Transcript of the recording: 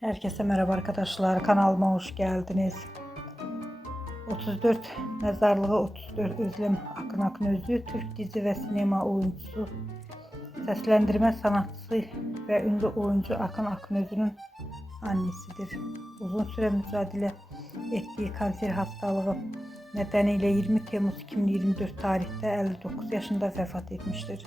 Herkese merhaba arkadaşlar. Kanalıma hoş geldiniz. 34 Mezarlığı 34 Özlem Akın Akınözü Türk dizi ve sinema oyuncusu, seslendirme sanatçısı ve ünlü oyuncu Akın Akınözü'nün annesidir. Uzun süre mücadele ettiği kanser hastalığı nedeniyle 20 Temmuz 2024 tarihte 59 yaşında vefat etmiştir.